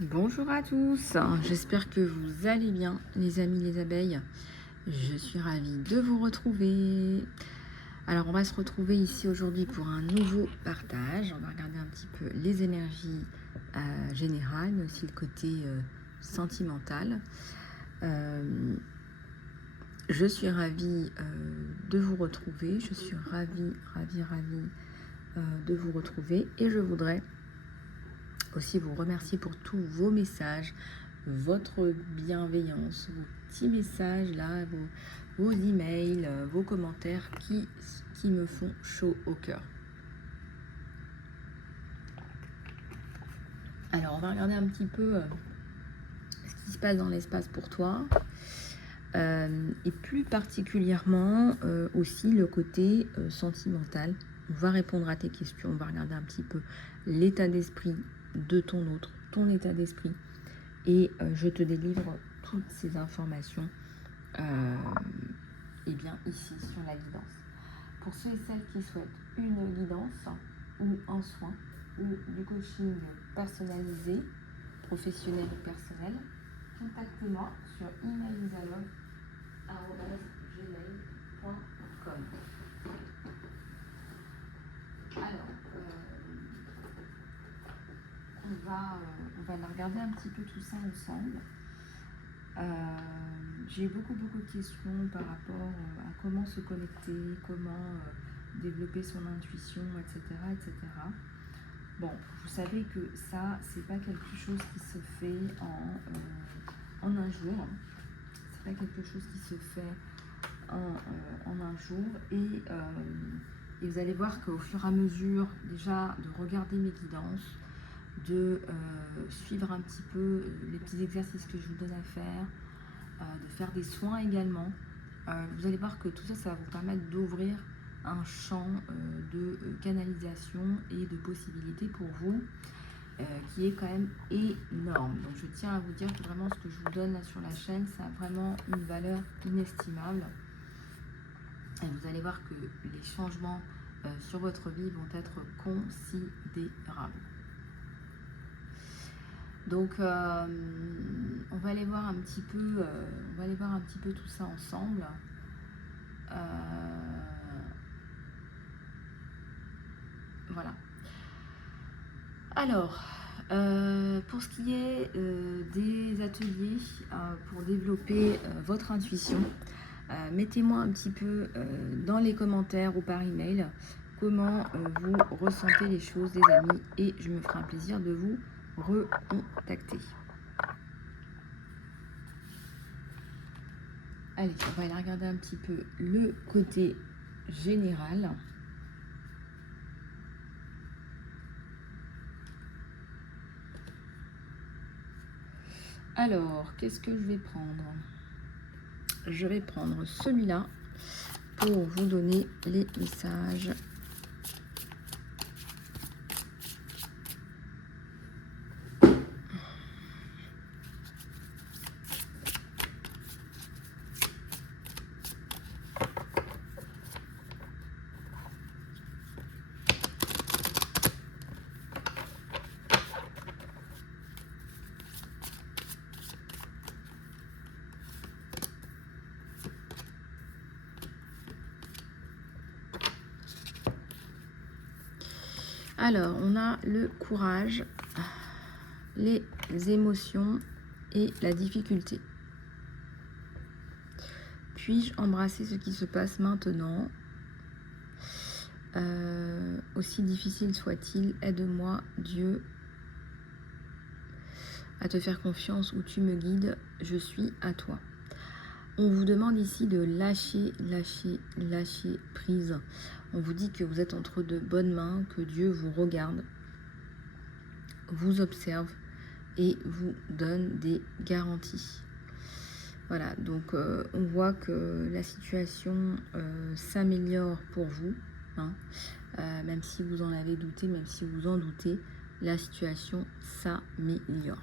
Bonjour à tous, j'espère que vous allez bien les amis les abeilles. Je suis ravie de vous retrouver. Alors on va se retrouver ici aujourd'hui pour un nouveau partage. On va regarder un petit peu les énergies générales, mais aussi le côté sentimental. Je suis ravie de vous retrouver. Je suis ravie de vous retrouver et je voudrais aussi vous remercier pour tous vos messages, votre bienveillance, vos petits messages là, vos emails, vos commentaires qui me font chaud au cœur. Alors on va regarder un petit peu ce qui se passe dans l'espace pour toi. Et plus particulièrement aussi le côté sentimental. On va répondre à tes questions, on va regarder un petit peu l'état d'esprit de ton autre, ton état d'esprit. Et je te délivre toutes ces informations et bien ici sur la guidance. Pour ceux et celles qui souhaitent une guidance ou un soin ou du coaching personnalisé, professionnel ou personnel, contactez-moi sur emailisalogue@gmail.com. Alors, on va regarder un petit peu tout ça ensemble. J'ai beaucoup de questions par rapport à comment se connecter, comment développer son intuition, etc., etc. Bon, vous savez que ça, c'est pas quelque chose qui se fait en un jour. C'est pas quelque chose qui se fait en un jour. Et vous allez voir qu'au fur et à mesure, déjà, de regarder mes guidances, de suivre un petit peu les petits exercices que je vous donne à faire, de faire des soins également. Vous allez voir que tout ça, ça va vous permettre d'ouvrir un champ de canalisation et de possibilités pour vous qui est quand même énorme. Donc je tiens à vous dire que vraiment ce que je vous donne là sur la chaîne, ça a vraiment une valeur inestimable. Et vous allez voir que les changements sur votre vie vont être considérables. Donc on va aller voir un petit peu, tout ça ensemble. Voilà. Alors, pour ce qui est des ateliers pour développer votre intuition, mettez-moi un petit peu dans les commentaires ou par email comment vous ressentez les choses, les amis, et je me ferai un plaisir de vous recontacter. Allez, on va aller regarder un petit peu le côté général. Alors, qu'est-ce que je vais prendre? Je vais prendre celui-là pour vous donner les messages. Alors, on a le courage, les émotions et la difficulté. Puis-je embrasser ce qui se passe maintenant? Aussi difficile soit-il, aide-moi, Dieu, à te faire confiance où tu me guides, je suis à toi. On vous demande ici de lâcher prise. On vous dit que vous êtes entre de bonnes mains, que Dieu vous regarde, vous observe et vous donne des garanties. Voilà, donc on voit que la situation s'améliore pour vous, hein. Même si vous en avez douté, même si vous en doutez, la situation s'améliore.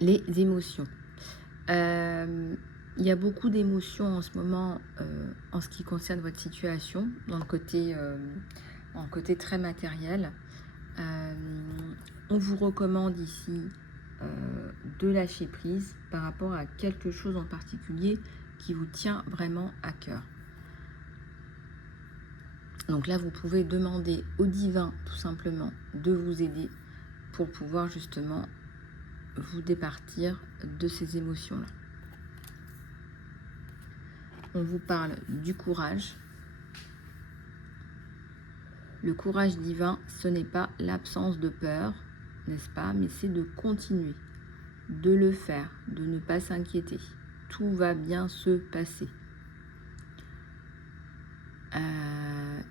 Les émotions. il y a beaucoup d'émotions en ce moment en ce qui concerne votre situation, dans le côté très matériel. On vous recommande ici de lâcher prise par rapport à quelque chose en particulier qui vous tient vraiment à cœur. Donc là, vous pouvez demander au divin tout simplement de vous aider pour pouvoir justement vous départir de ces émotions-là. On vous parle du courage. Le courage divin, ce n'est pas l'absence de peur, n'est-ce pas? Mais c'est de continuer, de le faire, de ne pas s'inquiéter. Tout va bien se passer.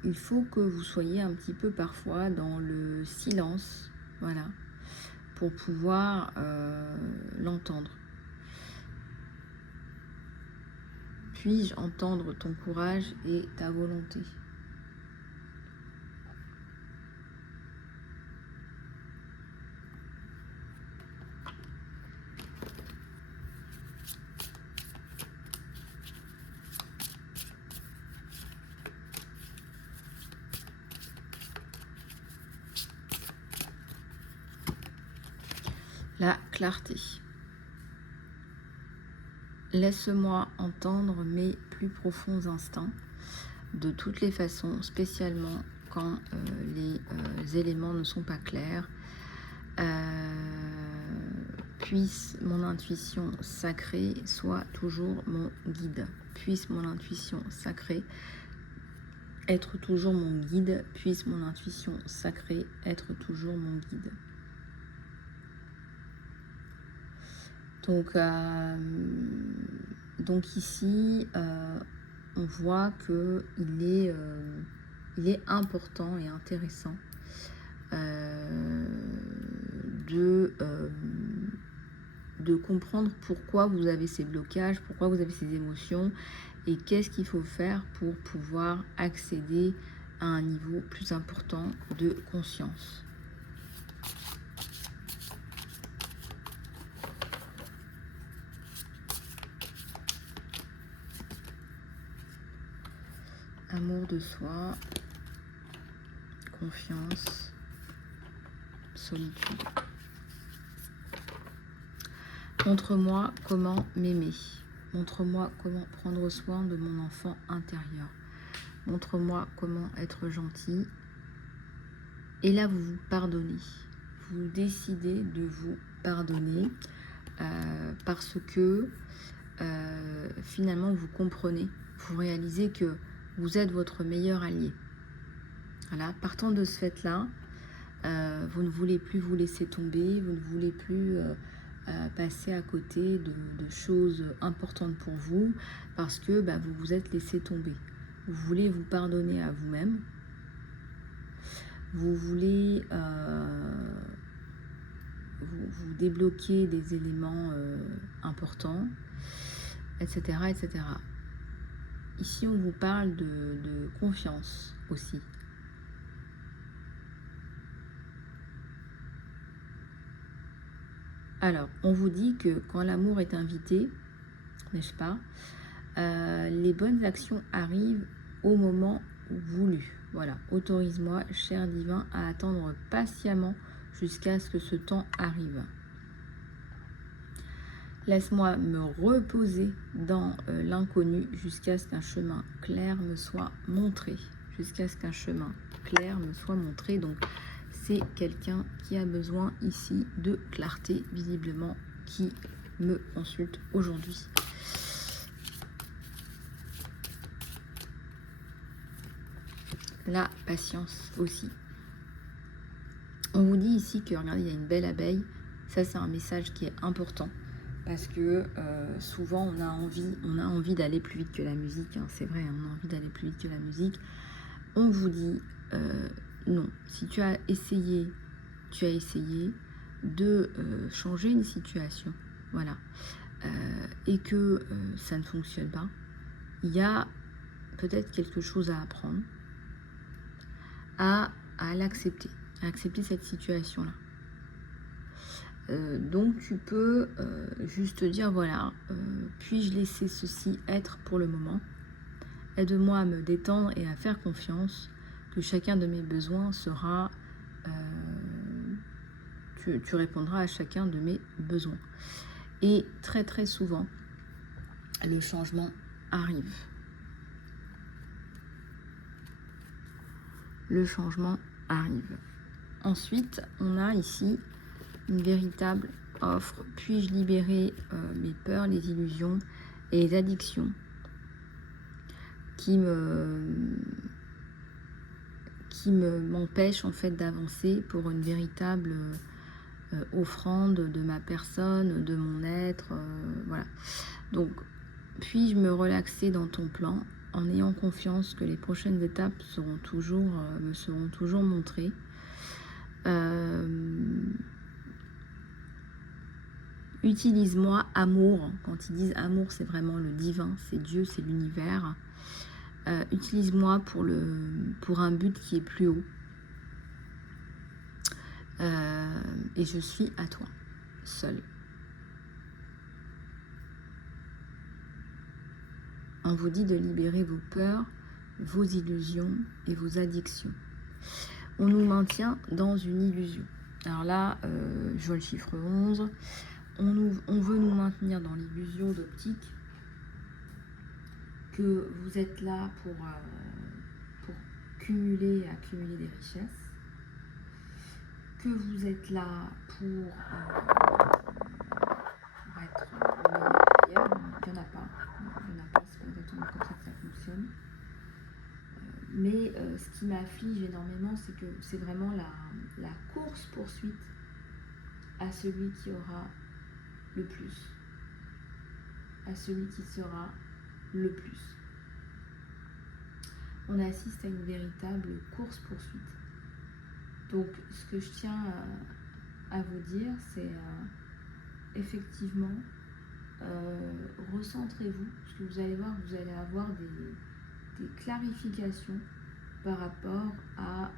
Il faut que vous soyez un petit peu parfois dans le silence, voilà, pour pouvoir l'entendre. Puis-je entendre ton courage et ta volonté? La clarté. Laisse-moi entendre mes plus profonds instincts, de toutes les façons, spécialement quand les éléments ne sont pas clairs. Puisse mon intuition sacrée soit toujours mon guide. Puisse mon intuition sacrée être toujours mon guide. Puisse mon intuition sacrée être toujours mon guide. Donc ici, on voit qu'il est important et intéressant de comprendre pourquoi vous avez ces blocages, pourquoi vous avez ces émotions et qu'est-ce qu'il faut faire pour pouvoir accéder à un niveau plus important de conscience. Amour de soi, confiance, solitude. Montre-moi comment m'aimer. Montre-moi comment prendre soin de mon enfant intérieur. Montre-moi comment être gentil. Et là, vous vous pardonnez. Vous décidez de vous pardonner parce que finalement, vous comprenez, vous réalisez que vous êtes votre meilleur allié. Voilà, partant de ce fait-là, vous ne voulez plus vous laisser tomber, vous ne voulez plus passer à côté de choses importantes pour vous parce que vous vous êtes laissé tomber. Vous voulez vous pardonner à vous-même. Vous voulez vous débloquer des éléments importants, etc., etc. Ici, on vous parle de confiance aussi. Alors, on vous dit que quand l'amour est invité, n'est-ce pas, les bonnes actions arrivent au moment voulu. Voilà, autorise-moi, cher divin, à attendre patiemment jusqu'à ce que ce temps arrive. Laisse-moi me reposer dans l'inconnu jusqu'à ce qu'un chemin clair me soit montré. Jusqu'à ce qu'un chemin clair me soit montré. Donc, c'est quelqu'un qui a besoin ici de clarté, visiblement, qui me consulte aujourd'hui. La patience aussi. On vous dit ici que, regardez, il y a une belle abeille. Ça, c'est un message qui est important. Parce que souvent, on a envie d'aller plus vite que la musique. Hein, c'est vrai, on a envie d'aller plus vite que la musique. On vous dit non. Si tu as essayé de changer une situation, voilà, et que ça ne fonctionne pas, il y a peut-être quelque chose à apprendre, à l'accepter, à accepter cette situation-là. Donc tu peux juste dire voilà, puis-je laisser ceci être pour le moment? Aide-moi à me détendre et à faire confiance que chacun de mes besoins sera... tu répondras à chacun de mes besoins. Et très très souvent, le changement arrive. Le changement arrive. Ensuite, on a ici une véritable offre. Puis-je libérer mes peurs, les illusions et les addictions qui m'empêchent en fait d'avancer pour une véritable offrande de ma personne, de mon être, voilà. Donc, puis-je me relaxer dans ton plan en ayant confiance que les prochaines étapes me seront toujours montrées. Utilise-moi, amour. Quand ils disent amour, c'est vraiment le divin, c'est Dieu, c'est l'univers. Utilise-moi pour un but qui est plus haut. Et je suis à toi, seul. On vous dit de libérer vos peurs, vos illusions et vos addictions. On nous maintient dans une illusion. Alors là, je vois le chiffre 11. On veut nous maintenir dans l'illusion d'optique que vous êtes là pour accumuler des richesses, que vous êtes là pour être le meilleur. Il n'y en a pas. C'est pas exactement comme ça que ça fonctionne. Mais ce qui m'afflige énormément, c'est que c'est vraiment la course-poursuite à celui qui aura le plus, à celui qui sera le plus. On assiste à une véritable course-poursuite. Donc, ce que je tiens à vous dire, c'est effectivement, recentrez-vous, parce que vous allez voir, vous allez avoir des clarifications par rapport à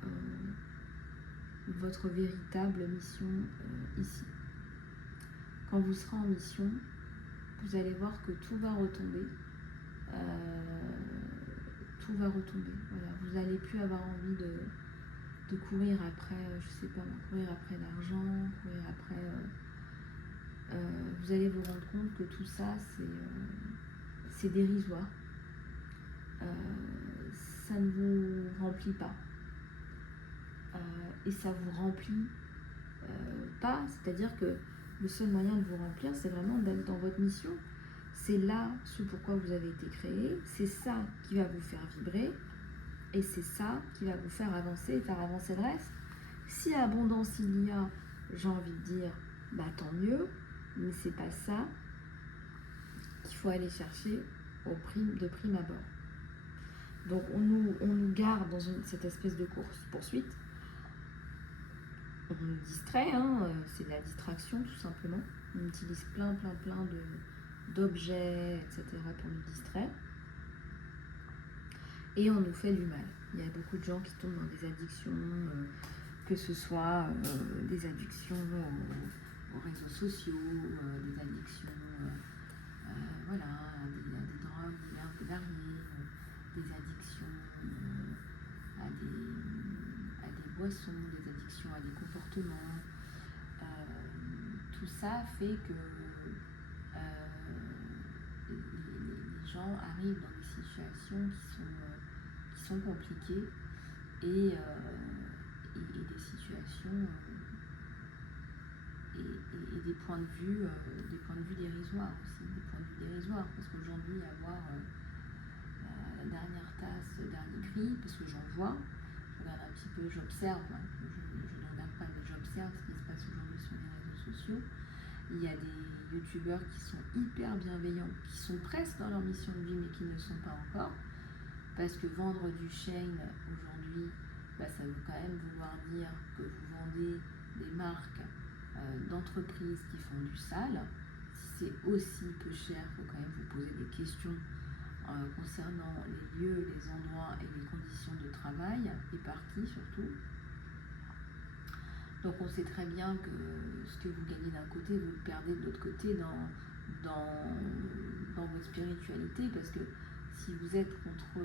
votre véritable mission ici. Quand vous serez en mission, vous allez voir que tout va retomber. Tout va retomber. Voilà. Vous n'allez plus avoir envie de courir après, je sais pas, courir après l'argent, courir après... vous allez vous rendre compte que tout ça, c'est dérisoire. Ça ne vous remplit pas. Et ça vous remplit pas, c'est-à-dire que le seul moyen de vous remplir, c'est vraiment d'être dans votre mission. C'est là ce pourquoi vous avez été créé, c'est ça qui va vous faire vibrer, et c'est ça qui va vous faire avancer et faire avancer le reste. Si abondance il y a, j'ai envie de dire, bah tant mieux, mais c'est pas ça qu'il faut aller chercher de prime abord. Donc on nous garde dans cette espèce de course-poursuite. On nous distrait, c'est de la distraction tout simplement. On utilise plein d'objets, etc. pour nous distraire. Et on nous fait du mal. Il y a beaucoup de gens qui tombent dans des addictions, que ce soit des addictions aux réseaux sociaux, des addictions voilà, à des drogues diverses et variées, des addictions à des boissons, des addictions à des comportements. Tout ça fait que les gens arrivent dans des situations qui sont compliquées et des situations et des points de vue dérisoires aussi, parce qu'aujourd'hui avoir la dernière tasse, le dernier cri, parce que j'en vois, je regarde un petit peu, j'observe, je ne regarde pas mais j'observe ce qui se passe aujourd'hui sur les réseaux sociaux. Il y a des youtubeurs qui sont hyper bienveillants, qui sont presque dans leur mission de vie mais qui ne le sont pas encore, parce que vendre du Shein aujourd'hui, ça veut quand même vouloir dire que vous vendez des marques d'entreprises qui font du sale. Si c'est aussi peu cher, il faut quand même vous poser des questions concernant les lieux, les endroits et les conditions de travail, et par qui surtout. Donc on sait très bien que ce que vous gagnez d'un côté, vous le perdez de l'autre côté dans votre spiritualité, parce que si vous êtes contre,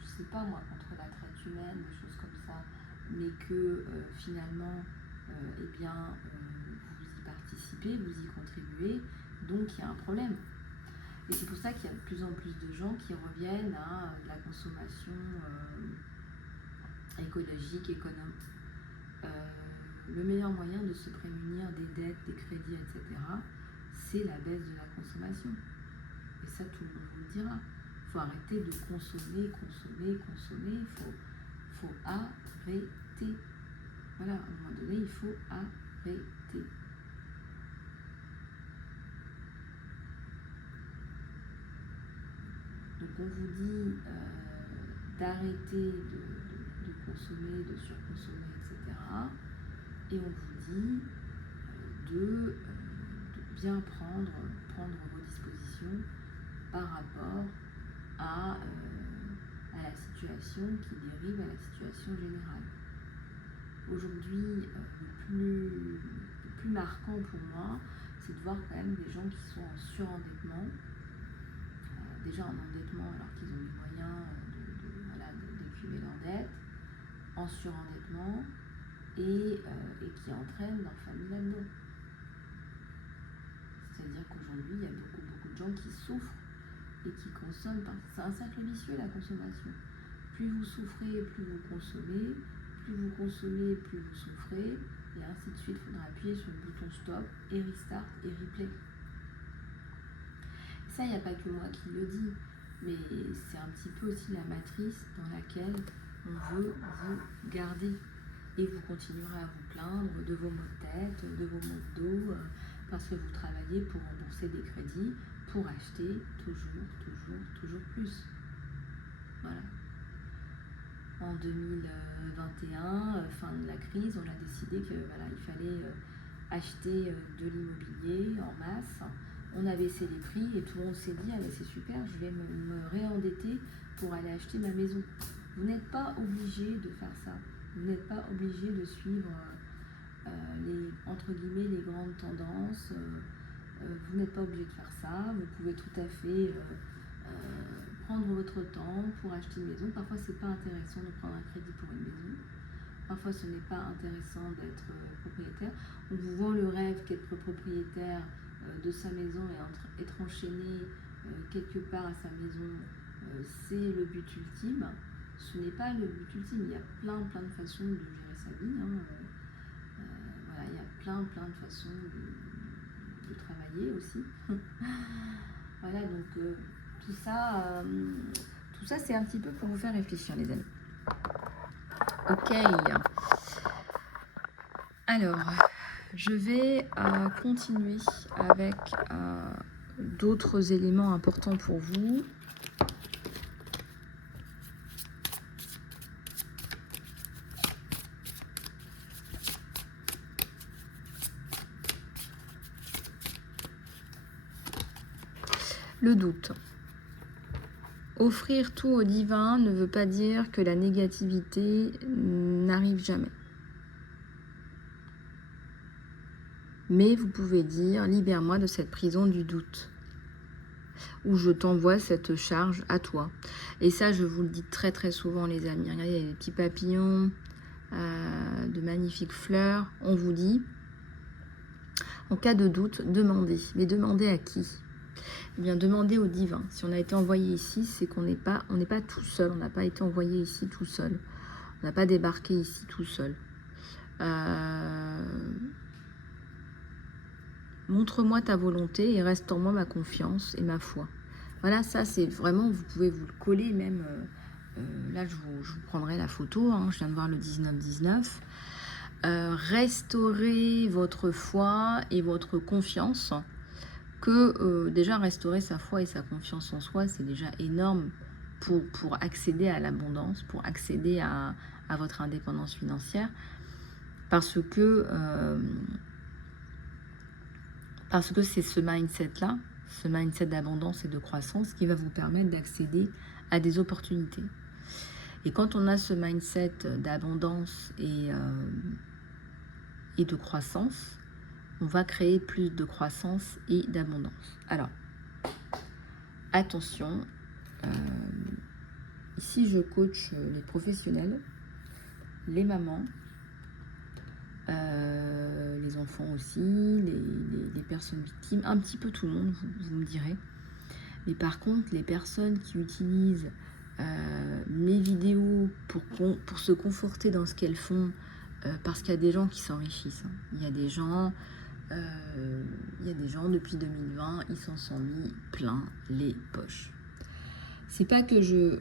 je sais pas moi, contre la traite humaine, des choses comme ça, mais que finalement, eh bien, vous y participez, vous y contribuez, donc il y a un problème. Et c'est pour ça qu'il y a de plus en plus de gens qui reviennent à de la consommation écologique, économe. Le meilleur moyen de se prémunir des dettes, des crédits, etc., c'est la baisse de la consommation. Et ça, tout le monde vous le dira. Il faut arrêter de consommer. Il faut arrêter. Voilà, à un moment donné, il faut arrêter. Donc on vous dit d'arrêter de consommer, de surconsommer, etc. Et on vous dit de bien prendre vos dispositions par rapport à la situation qui dérive à la situation générale. Aujourd'hui, le plus marquant pour moi, c'est de voir quand même des gens qui sont en surendettement, déjà en endettement alors qu'ils ont les moyens d'écumer leur dette, en surendettement et qui entraînent leur famille là-dedans. C'est-à-dire qu'aujourd'hui, il y a beaucoup de gens qui souffrent et qui consomment. C'est un cercle vicieux, la consommation. Plus vous souffrez, plus vous consommez. Plus vous consommez, plus vous souffrez. Et ainsi de suite. Il faudra appuyer sur le bouton stop et restart et replay. Et ça, il n'y a pas que moi qui le dis. Mais c'est un petit peu aussi la matrice dans laquelle on veut vous garder. Et vous continuerez à vous plaindre de vos maux de tête, de vos maux de dos, parce que vous travaillez pour rembourser des crédits, pour acheter toujours plus. Voilà. En 2021, fin de la crise, on a décidé qu'il fallait acheter de l'immobilier en masse. On a baissé les prix et tout le monde s'est dit « Ah mais c'est super, je vais me réendetter pour aller acheter ma maison ». Vous n'êtes pas obligé de faire ça. Vous n'êtes pas obligé de suivre entre guillemets les grandes tendances. Vous n'êtes pas obligé de faire ça. Vous pouvez tout à fait prendre votre temps pour acheter une maison. Parfois, c'est pas intéressant de prendre un crédit pour une maison. Parfois, ce n'est pas intéressant d'être propriétaire. On vous vend le rêve qu'être propriétaire de sa maison et être enchaîné quelque part à sa maison, c'est le but ultime. Ce n'est pas le but ultime. Il y a plein de façons de gérer sa vie. Il y a plein de façons de travailler aussi. Voilà, donc tout ça c'est un petit peu pour vous faire réfléchir, les amis. Ok. Alors, je vais continuer avec d'autres éléments importants pour vous. Le doute. Offrir tout au divin ne veut pas dire que la négativité n'arrive jamais. Mais vous pouvez dire, libère-moi de cette prison du doute. Ou je t'envoie cette charge à toi. Et ça, je vous le dis très souvent, les amis. Regardez, il y a des petits papillons, de magnifiques fleurs. On vous dit, en cas de doute, demandez. Mais demandez à qui ? Eh bien, demandez au divin. Si on a été envoyé ici, c'est qu'on n'est pas tout seul. On n'a pas été envoyé ici tout seul. On n'a pas débarqué ici tout seul. Montre-moi ta volonté et reste en moi ma confiance et ma foi. Voilà, ça c'est vraiment, vous pouvez vous le coller même. Là, je vous prendrai la photo. Je viens de voir le 19-19. Restaurez votre foi et votre confiance. Déjà restaurer sa foi et sa confiance en soi, c'est déjà énorme pour accéder à l'abondance, pour accéder à votre indépendance financière, parce que c'est ce mindset-là, ce mindset d'abondance et de croissance qui va vous permettre d'accéder à des opportunités. Et quand on a ce mindset d'abondance et de croissance, on va créer plus de croissance et d'abondance. Alors, attention, ici je coach les professionnels, les mamans, les enfants aussi, les personnes victimes, un petit peu tout le monde, vous me direz. Mais par contre, les personnes qui utilisent mes vidéos pour se conforter dans ce qu'elles font, parce qu'il y a des gens qui s'enrichissent. Hein. Il y a des gens depuis 2020, ils s'en sont mis plein les poches. C'est pas que je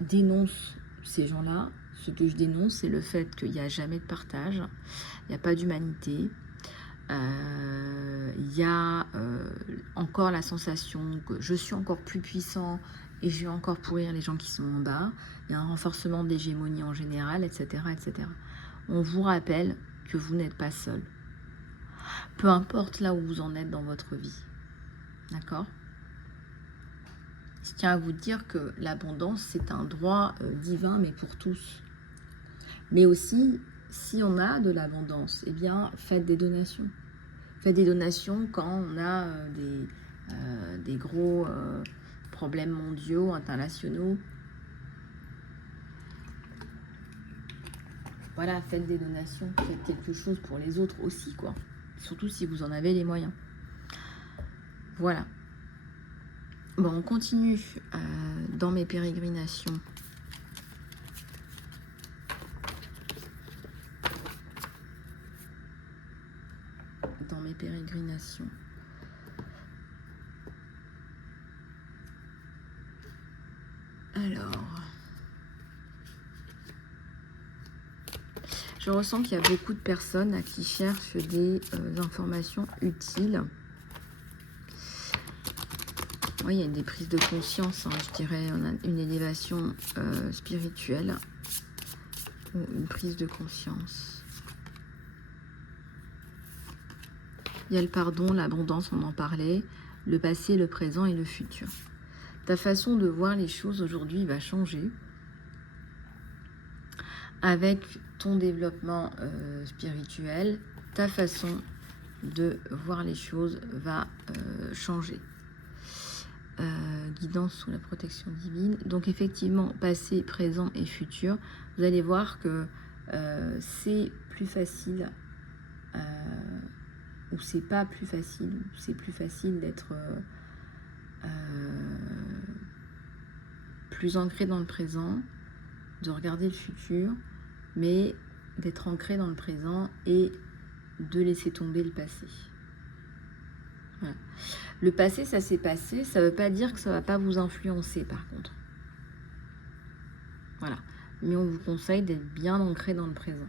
dénonce ces gens-là. Ce que je dénonce, c'est le fait qu'il n'y a jamais de partage, il n'y a pas d'humanité. Il y a encore la sensation que je suis encore plus puissant et je vais encore pourrir les gens qui sont en bas. Il y a un renforcement de l'hégémonie en général, etc., etc. On vous rappelle que vous n'êtes pas seul. Peu importe là où vous en êtes dans votre vie. D'accord ? Je tiens à vous dire que l'abondance, c'est un droit divin, mais pour tous. Mais aussi, si on a de l'abondance, eh bien, faites des donations. Faites des donations quand on a des gros problèmes mondiaux, internationaux. Voilà, faites des donations, faites quelque chose pour les autres aussi, quoi. Surtout si vous en avez les moyens. Voilà. Bon, on continue dans mes pérégrinations. Alors, je ressens qu'il y a beaucoup de personnes qui cherchent des informations utiles. Oui, il y a des prises de conscience, hein, je dirais, on a une élévation spirituelle ou une prise de conscience. Il y a le pardon, l'abondance, on en parlait, le passé, le présent et le futur. Ta façon de voir les choses aujourd'hui va changer avec ton développement spirituel. Ta façon de voir les choses va changer. Guidance sous la protection divine. Donc effectivement, passé, présent et futur. Vous allez voir que c'est plus facile ou c'est pas plus facile. C'est plus facile d'être plus ancré dans le présent, de regarder le futur, mais d'être ancré dans le présent et de laisser tomber le passé. Voilà. Le passé, ça s'est passé, ça ne veut pas dire que ça ne va pas vous influencer par contre. Voilà. Mais on vous conseille d'être bien ancré dans le présent.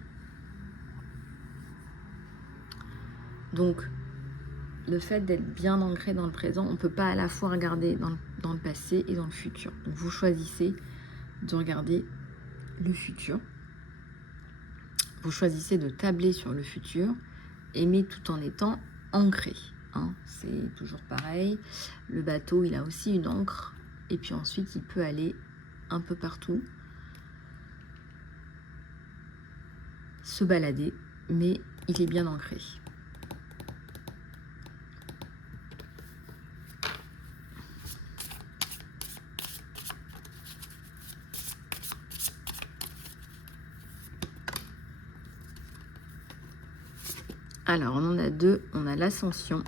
Donc, le fait d'être bien ancré dans le présent, on ne peut pas à la fois regarder dans le passé et dans le futur. Donc, vous choisissez de regarder le futur. Vous choisissez de tabler sur le futur, mais tout en étant ancré. Hein, c'est toujours pareil. Le bateau, il a aussi une ancre. Et puis ensuite, il peut aller un peu partout, se balader, mais il est bien ancré. Alors, on en a deux. On a l'ascension.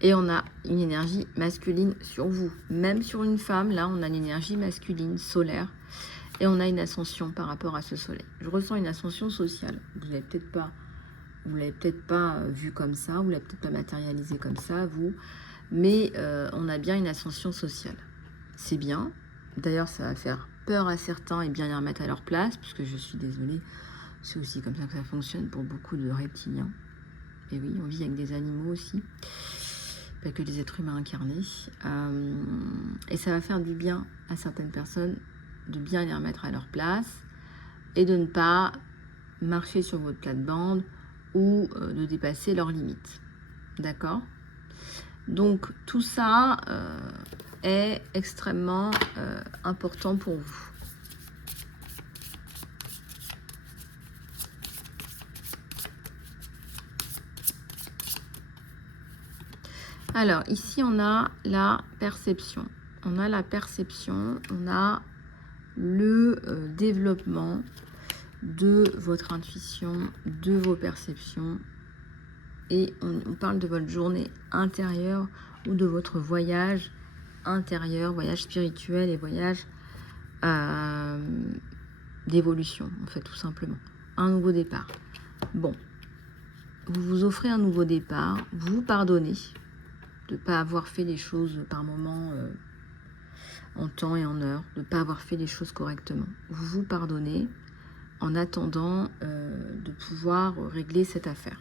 Et on a une énergie masculine sur vous. Même sur une femme, là, on a une énergie masculine, solaire. Et on a une ascension par rapport à ce soleil. Je ressens une ascension sociale. Vous ne l'avez peut-être pas vu comme ça, vous ne l'avez peut-être pas matérialisé comme ça, vous. Mais on a bien une ascension sociale. C'est bien. D'ailleurs, ça va faire peur à certains et bien les remettre à leur place, parce que je suis désolée, c'est aussi comme ça que ça fonctionne pour beaucoup de reptiliens. Et oui, on vit avec des animaux aussi. Pas que des êtres humains incarnés. Et ça va faire du bien à certaines personnes de bien les remettre à leur place et de ne pas marcher sur votre plate-bande ou de dépasser leurs limites. D'accord ? Donc tout ça, est extrêmement important pour vous. Alors, ici, on a la perception. On a la perception, on a le développement de votre intuition, de vos perceptions. Et on parle de votre journée intérieure ou de votre voyage intérieur, voyage spirituel et voyage d'évolution, en fait, tout simplement. Un nouveau départ. Bon, vous vous offrez un nouveau départ, vous vous pardonnez de ne pas avoir fait les choses par moment en temps et en heure, de ne pas avoir fait les choses correctement. Vous vous pardonnez en attendant de pouvoir régler cette affaire.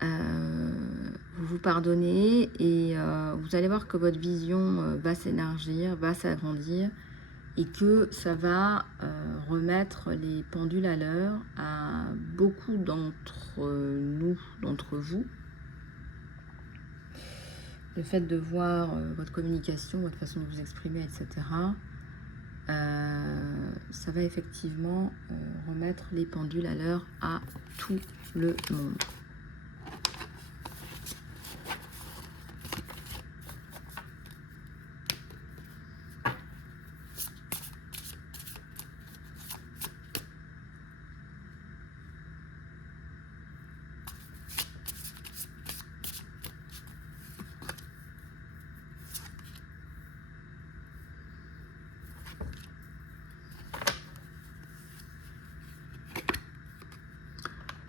Vous vous pardonnez et vous allez voir que votre vision va s'élargir, va s'agrandir et que ça va remettre les pendules à l'heure à beaucoup d'entre nous, d'entre vous. Le fait de voir votre communication, votre façon de vous exprimer, etc., ça va effectivement remettre les pendules à l'heure à tout le monde.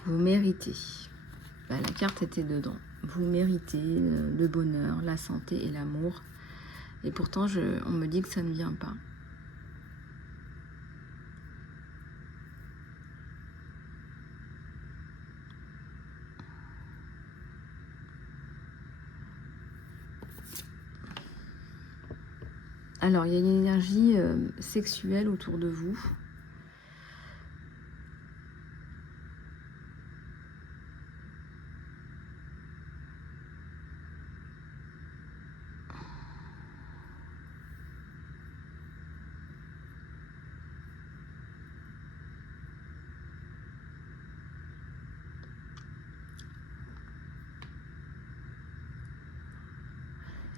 Vous méritez, la carte était dedans, vous méritez le bonheur, la santé et l'amour. Et pourtant, on me dit que ça ne vient pas. Alors, il y a une énergie sexuelle autour de vous.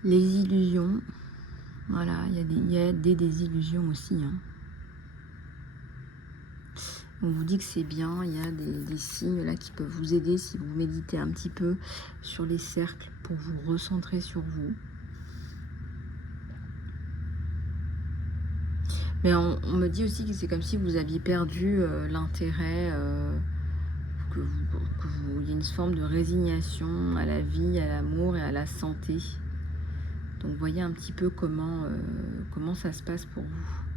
Les illusions, voilà, il y a des désillusions aussi. Hein. On vous dit que c'est bien, il y a des signes là qui peuvent vous aider si vous méditez un petit peu sur les cercles pour vous recentrer sur vous. Mais on me dit aussi que c'est comme si vous aviez perdu l'intérêt, il y a une forme de résignation à la vie, à l'amour et à la santé. Donc voyez un petit peu comment ça se passe pour vous.